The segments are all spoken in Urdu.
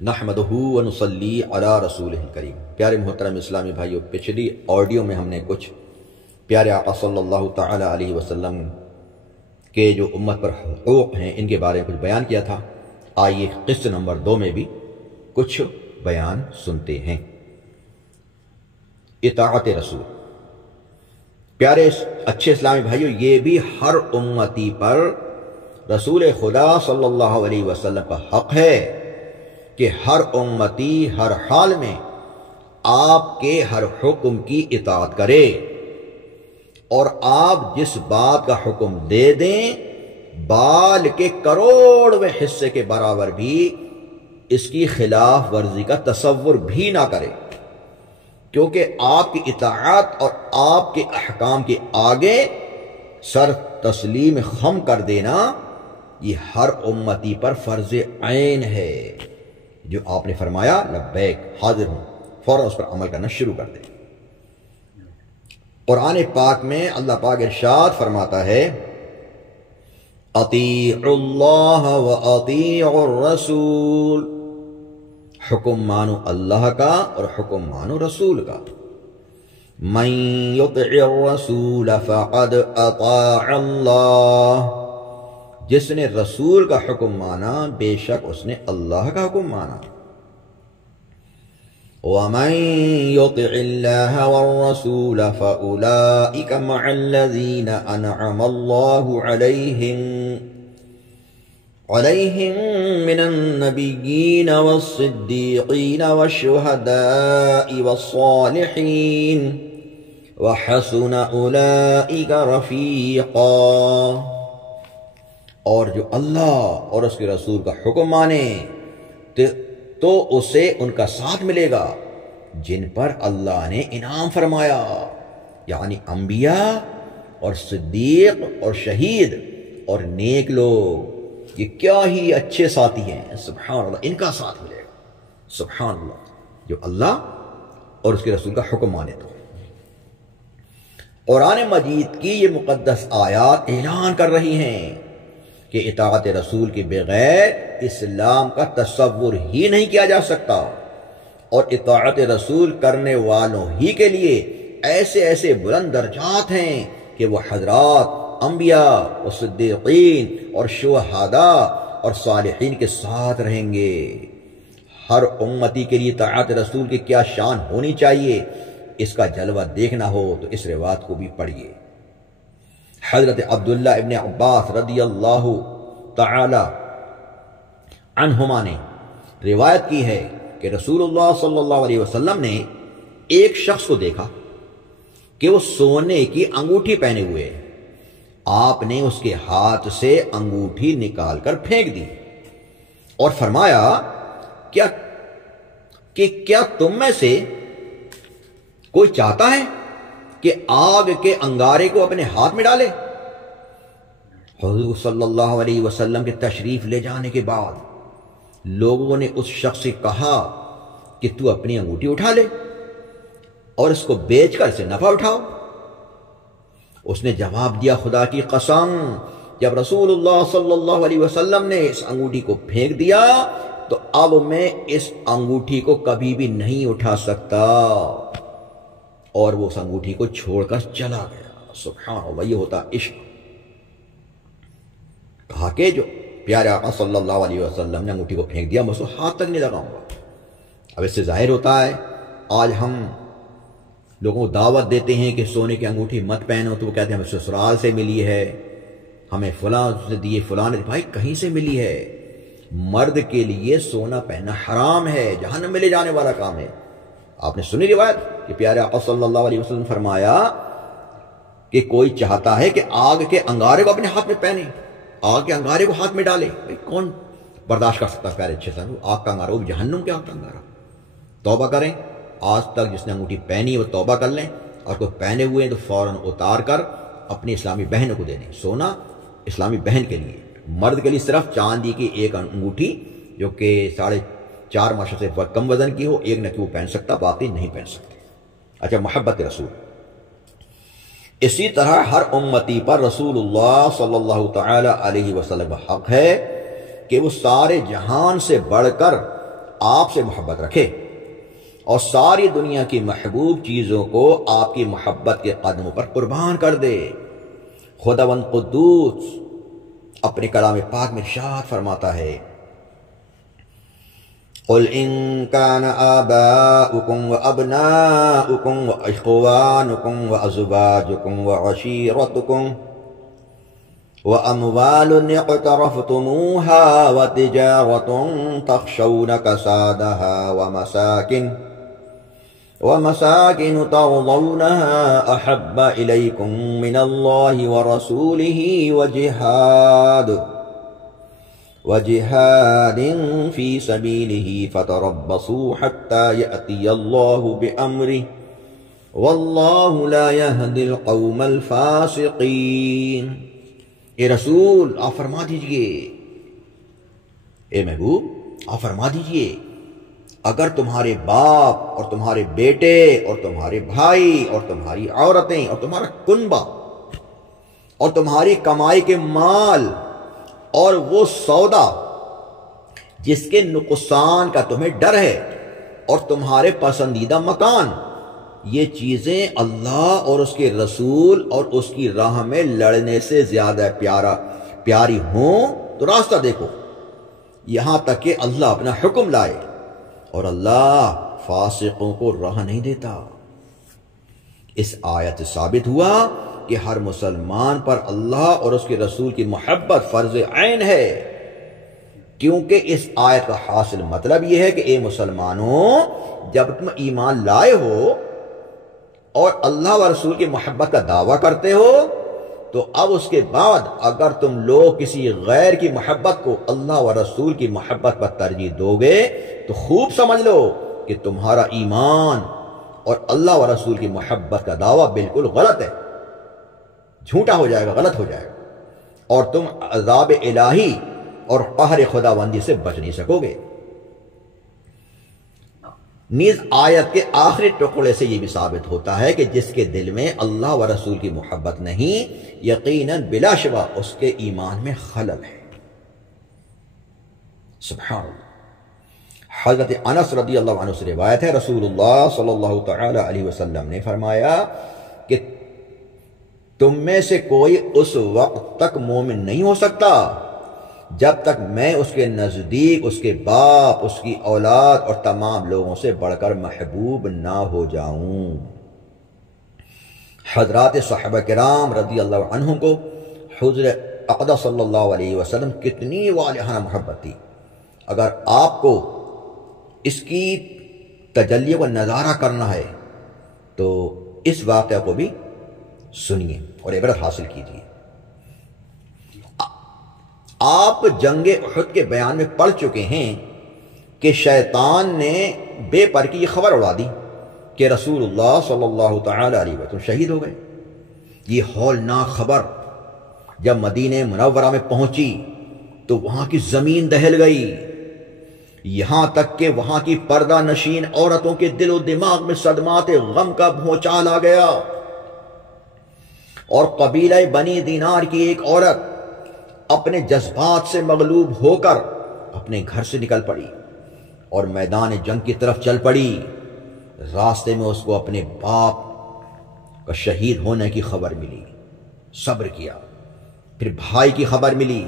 نحمدہ و نصلی علی رسولہ الکریم۔ پیارے محترم اسلامی بھائیوں، پچھلی آڈیو میں ہم نے کچھ پیارے آقا صلی اللہ تعالی علیہ وسلم کے جو امت پر حقوق ہیں ان کے بارے میں کچھ بیان کیا تھا۔ آئیے قسط نمبر 2 میں بھی کچھ بیان سنتے ہیں۔ اطاعت رسول۔ پیارے اچھے اسلامی بھائیوں، یہ بھی ہر امتی پر رسول خدا صلی اللہ علیہ وسلم کا حق ہے کہ ہر امتی ہر حال میں آپ کے ہر حکم کی اطاعت کرے، اور آپ جس بات کا حکم دے دیں بال کے کروڑویں حصے کے برابر بھی اس کی خلاف ورزی کا تصور بھی نہ کرے، کیونکہ آپ کی اطاعت اور آپ کے احکام کے آگے سر تسلیم خم کر دینا یہ ہر امتی پر فرض عین ہے۔ جو آپ نے فرمایا لبیک، حاضر ہوں، فوراً اس پر عمل کرنا شروع کر دیں۔ قرآن پاک میں اللہ پاک ارشاد فرماتا ہے اطیعوا اللہ و اطیعوا الرسول، حکم مانو اللہ کا اور حکم مانو رسول کا۔ من یطع الرسول فقد اطاع اللہ، جس نے رسول کا حکم مانا بے شک اس نے اللہ کا حکم مانا۔ وَمَن يُطِعِ اللَّهَ وَالرَّسُولَ فَأُولَئِكَ مَعَ الَّذِينَ أَنْعَمَ اللَّهُ عَلَيْهِم مِّنَ النَّبِيِّينَ وَالصِّدِّيقِينَ وَالشُّهَدَاءِ وَالصَّالِحِينَ وَحَسُنَ أُولَئِكَ رَفِيقًا۔ اور جو اللہ اور اس کے رسول کا حکم مانے تو اسے ان کا ساتھ ملے گا جن پر اللہ نے انعام فرمایا، یعنی انبیاء اور صدیق اور شہید اور نیک لوگ۔ یہ کیا ہی اچھے ساتھی ہیں، سبحان اللہ، ان کا ساتھ ملے گا، سبحان اللہ، جو اللہ اور اس کے رسول کا حکم مانے تو۔ قرآن مجید کی یہ مقدس آیات اعلان کر رہی ہیں کہ اطاعت رسول کے بغیر اسلام کا تصور ہی نہیں کیا جا سکتا، اور اطاعت رسول کرنے والوں ہی کے لیے ایسے ایسے بلند درجات ہیں کہ وہ حضرات انبیاء اور صدیقین اور شہداء اور صالحین کے ساتھ رہیں گے۔ ہر امتی کے لیے اطاعت رسول کی کیا شان ہونی چاہیے، اس کا جلوہ دیکھنا ہو تو اس روایت کو بھی پڑھیے۔ حضرت عبداللہ ابن عباس رضی اللہ تعالی عنہما نے روایت کی ہے کہ رسول اللہ صلی اللہ علیہ وسلم نے ایک شخص کو دیکھا کہ وہ سونے کی انگوٹھی پہنے ہوئے، آپ نے اس کے ہاتھ سے انگوٹھی نکال کر پھینک دی اور فرمایا کیا تم میں سے کوئی چاہتا ہے کہ آگ کے انگارے کو اپنے ہاتھ میں ڈالے؟ حضور صلی اللہ علیہ وسلم کے تشریف لے جانے کے بعد لوگوں نے اس شخص سے کہا کہ تو اپنی انگوٹھی اٹھا لے اور اس کو بیچ کر اسے نفع اٹھاؤ۔ اس نے جواب دیا، خدا کی قسم، جب رسول اللہ صلی اللہ علیہ وسلم نے اس انگوٹھی کو پھینک دیا تو اب میں اس انگوٹھی کو کبھی بھی نہیں اٹھا سکتا، اور وہ اس انگوٹھی کو چھوڑ کر چلا گیا۔ سبحان اللہ، یہ ہوتا عشق۔ کہا کہ جو پیارے آقا صلی اللہ علیہ وسلم نے انگوٹھی کو پھینک دیا، میں اس کو ہاتھ تک نہیں لگاؤں گا۔ اب اس سے ظاہر ہوتا ہے آج ہم لوگوں کو دعوت دیتے ہیں کہ سونے کی انگوٹھی مت پہنو، تو وہ کہتے ہیں ہمیں سسرال سے ملی ہے، ہمیں فلاں سے دیے، فلاں نے، بھائی کہیں سے ملی ہے؟ مرد کے لیے سونا پہننا حرام ہے، جہنم میں لے جانے والا کام ہے۔ آپ نے سنی روایت کہ پیارے آقا صلی اللہ علیہ وسلم فرمایا کہ کوئی چاہتا ہے کہ آگ کے انگارے کو اپنے ہاتھ میں پہنے، آگ کے انگارے کو ہاتھ میں ڈالے، بھائی کون برداشت کر سکتا ہے؟ پیارے اچھے صاحب، آگ کا انگارہ، وہ جہنم کے آگ کا انگارہ۔ توبہ کریں، آج تک جس نے انگوٹھی پہنی ہے وہ توبہ کر لیں، اور کوئی پہنے ہوئے ہیں تو فوراً اتار کر اپنی اسلامی بہنوں کو دے دیں۔ سونا اسلامی بہن کے لیے، مرد کے لیے صرف چاندی کی ایک انگوٹھی جو کہ 4.5 ماشا سے کم وزن کی ہو، ایک نہ کہ وہ پہن سکتا، باقی نہیں پہن سکتے۔ اچھا، محبت رسول۔ اسی طرح ہر امتی پر رسول اللہ صلی اللہ تعالی علیہ وسلم کا حق ہے کہ وہ سارے جہان سے بڑھ کر آپ سے محبت رکھے اور ساری دنیا کی محبوب چیزوں کو آپ کی محبت کے قدموں پر قربان کر دے۔ خداوند قدوس اپنے کلام پاک میں ارشاد فرماتا ہے قل ان كان آباؤكم وأبناؤكم وإخوانكم وأزواجكم وعشيرتكم وأموال اقترفتموها وتجارة تخشون كسادها ومساكن ترضونها أحب إليكم من الله ورسوله وجهاد في سبيله فتربصوا حتى يأتي الله بأمره والله لا يهدي القوم الفاسقين۔ اے رسول آپ فرما دیجئے، اے محبوب آپ فرما دیجئے، اگر تمہارے باپ اور تمہارے بیٹے اور تمہارے بھائی اور تمہاری عورتیں اور تمہارا کنبہ اور تمہاری کمائی کے مال اور وہ سودا جس کے نقصان کا تمہیں ڈر ہے اور تمہارے پسندیدہ مکان، یہ چیزیں اللہ اور اس کے رسول اور اس کی راہ میں لڑنے سے زیادہ پیاری ہوں تو راستہ دیکھو، یہاں تک کہ اللہ اپنا حکم لائے، اور اللہ فاسقوں کو راہ نہیں دیتا۔ اس آیت سے ثابت ہوا کہ ہر مسلمان پر اللہ اور اس کے رسول کی محبت فرض عین ہے، کیونکہ اس آیت کا حاصل مطلب یہ ہے کہ اے مسلمانوں، جب تم ایمان لائے ہو اور اللہ و رسول کی محبت کا دعویٰ کرتے ہو تو اب اس کے بعد اگر تم لوگ کسی غیر کی محبت کو اللہ و رسول کی محبت پر ترجیح دو گے تو خوب سمجھ لو کہ تمہارا ایمان اور اللہ و رسول کی محبت کا دعویٰ بالکل غلط ہے، جھوٹا ہو جائے گا، غلط ہو جائے گا، اور تم عذاب الہی اور قہر خداوندی سے بچ نہیں سکو گے۔ نیز آیت کے آخری ٹکڑے سے یہ بھی ثابت ہوتا ہے کہ جس کے دل میں اللہ و رسول کی محبت نہیں، یقیناً بلا شبہ اس کے ایمان میں خلل ہے۔ سبحان اللہ۔ حضرت انس رضی اللہ عنہ سے روایت ہے، رسول اللہ صلی اللہ تعالی علیہ وسلم نے فرمایا کہ تم میں سے کوئی اس وقت تک مومن نہیں ہو سکتا جب تک میں اس کے نزدیک اس کے باپ، اس کی اولاد اور تمام لوگوں سے بڑھ کر محبوب نہ ہو جاؤں۔ حضرات صحابہ کرام رضی اللہ عنہ کو حضرت اقدس صلی اللہ علیہ وسلم کتنی والہانہ محبت تھی، اگر آپ کو اس کی تجلی و نظارہ کرنا ہے تو اس واقعہ کو بھی سنیے اور عبرت حاصل کیجیے۔ آپ جنگ احد کے بیان میں پڑھ چکے ہیں کہ شیطان نے بے پر کی یہ خبر اڑا دی کہ رسول اللہ صلی اللہ تعالی علیہ وسلم شہید ہو گئے۔ یہ ہولناک خبر جب مدینہ منورہ میں پہنچی تو وہاں کی زمین دہل گئی، یہاں تک کہ وہاں کی پردہ نشین عورتوں کے دل و دماغ میں صدمات غم کا بھونچال آ گیا، اور قبیلہ بنی دینار کی ایک عورت اپنے جذبات سے مغلوب ہو کر اپنے گھر سے نکل پڑی اور میدان جنگ کی طرف چل پڑی۔ راستے میں اس کو اپنے باپ کا شہید ہونے کی خبر ملی، صبر کیا، پھر بھائی کی خبر ملی،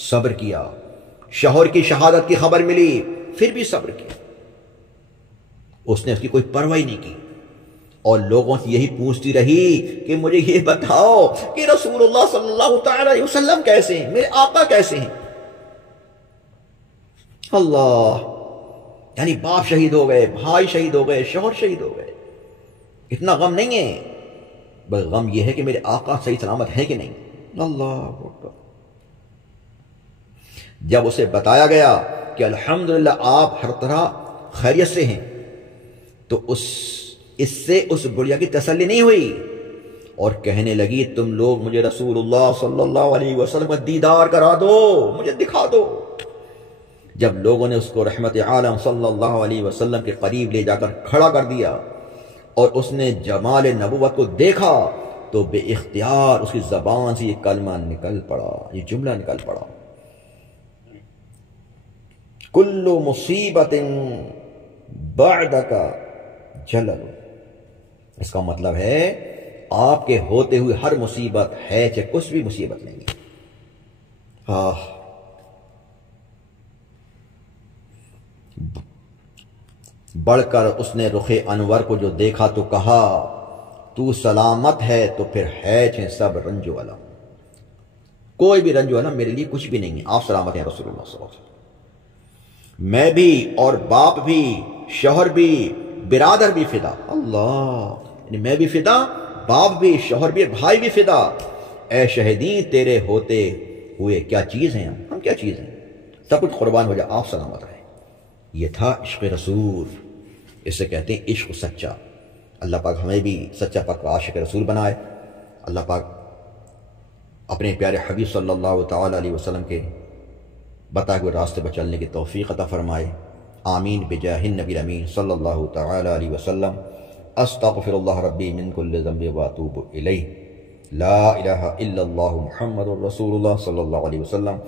صبر کیا، شوہر کی شہادت کی خبر ملی، پھر بھی صبر کیا۔ اس نے اس کی کوئی پرواہ نہیں کی اور لوگوں سے یہی پوچھتی رہی کہ مجھے یہ بتاؤ کہ رسول اللہ صلی اللہ تعالی علیہ وسلم کیسے ہیں، میرے آقا کیسے ہیں۔ اللہ، یعنی باپ شہید ہو گئے، بھائی شہید ہو گئے، شوہر شہید ہو گئے، اتنا غم نہیں ہے، بس غم یہ ہے کہ میرے آقا صحیح سلامت ہے کہ نہیں۔ اللہ اکبر۔ جب اسے بتایا گیا کہ الحمدللہ آپ ہر طرح خیریت سے ہیں تو اس سے اس بڑھیا کی تسلی نہیں ہوئی اور کہنے لگی تم لوگ مجھے رسول اللہ صلی اللہ علیہ وسلم کا دیدار کرا دو، مجھے دکھا دو۔ جب لوگوں نے اس کو رحمت عالم صلی اللہ علیہ وسلم کے قریب لے جا کر کھڑا کر دیا اور اس نے جمال نبوت کو دیکھا تو بے اختیار اس کی زبان سے یہ کلمہ نکل پڑا، یہ جملہ نکل پڑا، کل مصیبت بعدک جلل، اس کا مطلب ہے آپ کے ہوتے ہوئے ہر مصیبت ہے چاہے کچھ بھی مصیبت نہیں ہے۔ بڑھ کر اس نے رخ انور کو جو دیکھا تو کہا تو سلامت ہے تو پھر ہے چاہے سب رنج و علم، کوئی بھی رنج و علم میرے لیے کچھ بھی نہیں ہے، آپ سلامت ہیں رسول اللہ صلی اللہ علیہ وسلم۔ میں بھی اور باپ بھی، شوہر بھی، برادر بھی فدا، اللہ، یعنی میں بھی فدا، باپ بھی، شوہر بھی، بھائی بھی فدا، اے شہیدین تیرے ہوتے ہوئے کیا چیز ہیں ہم کیا چیز ہیں، سب کچھ قربان ہو جائے، آپ سلامت رہے۔ یہ تھا عشق رسول، اسے کہتے ہیں عشق سچا۔ اللہ پاک ہمیں بھی سچا پاک عاشق رسول بنائے، اللہ پاک اپنے پیارے حبیب صلی اللہ تعالی علیہ وسلم کے بتائے ہوئے راستے پر چلنے کی توفیق عطا فرمائے، آمین بجاہ النبی الامین صلی اللہ تعالی علیہ وسلم۔ استغفر اللہ ربی من کل ذنب واتوب الیہ، لا الہ الا اللہ محمد رسول اللہ صلی اللہ علیہ وسلم۔